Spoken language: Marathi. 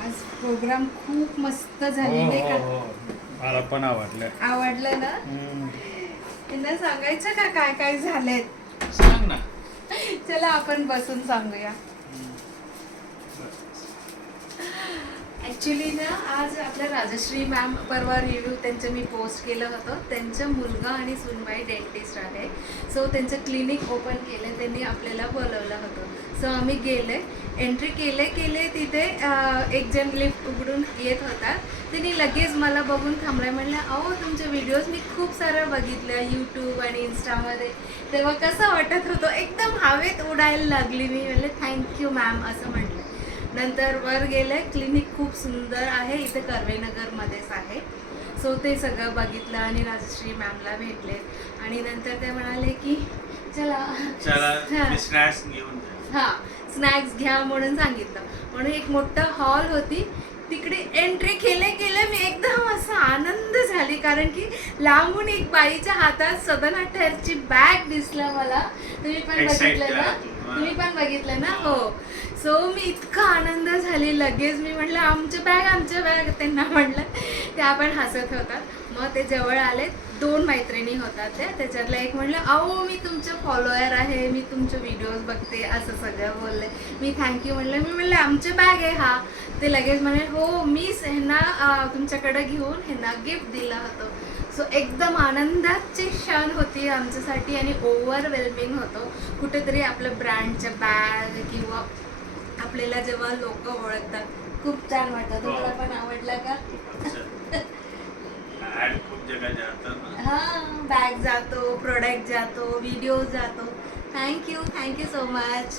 आज प्रोग्राम खूप मस्त झाले नाही का? मला पण आवडलं ना? यांना सांगायचं का काय काय झालंय? सांग ना. चला आपण बसून सांगूया. ॲक्च्युली ना आज आपल्या राजश्री मॅम परवा रिव्ह्यू त्यांचं मी पोस्ट केलं होतं. त्यांचा मुलगा आणि सुनबाई डेंटिस्ट आहे. सो त्यांचं क्लिनिक ओपन केलं, त्यांनी आपल्याला बोलवलं होतं. सो आम्ही गेले, एंट्री केले तिथे एक जण लिफ्ट उघडून येत होता. त्यांनी लगेच मला बघून थांबलाय, म्हणलं अहो तुमचे व्हिडिओज मी खूप साऱ्या बघितल्या यूट्यूब आणि इन्स्टामध्ये, तेव्हा कसं वाटत होतं, एकदम हवेत उडायला लागली मी. म्हणले थँक्यू मॅम असं म्हटलं. नंतर वर गेले, क्लिनिक खूप सुंदर आहे, इथे कर्वेनगरमध्येच आहे. सो ते सगळं बघितलं आणि राजश्री मॅमला भेटले आणि नंतर ते म्हणाले की चला स्नॅक्स घेऊन हां स्नॅक्स घ्या म्हणून सांगितलं. म्हणून एक मोठं हॉल होती, तिकडे एंट्री केले मी एकदम असं आनंद झाली, कारण की लांबून एक बाईच्या हातात सदन अठ्ठ्याहत्तरची बॅग दिसलं मला. तुम्ही पण बघितलं ना? हो. सो मी इतका आनंद झाली, लगेच मी म्हटलं आमच्या बॅग त्यांना म्हटलं. त्या पण हसत होतात. मग ते जवळ आले, 2 मैत्रिणी होतात त्याच्यातलं एक म्हणलं अहो मी तुमचं फॉलोअर आहे, मी तुमचे व्हिडिओज बघते, असं सगळं बोलले. मी थँक्यू म्हणलं आमचे बॅग आहे हा. ते लगेच म्हणे हो मीच ह्यांना तुमच्याकडे घेऊन ह्यांना गिफ्ट दिलं होतं. सो एकदम आनंदाची क्षण होती आमच्यासाठी आणि ओव्हरवेल्मिंग होतो. कुठेतरी आपलं ब्रँडच्या बॅग किंवा आपल्याला जेव्हा लोक ओळखतात खूप छान वाटतं. तुम्हाला पण आवडलं का? हां, बॅग जातो, प्रोडक्ट जातो, व्हिडिओ जातो. Thank you so much.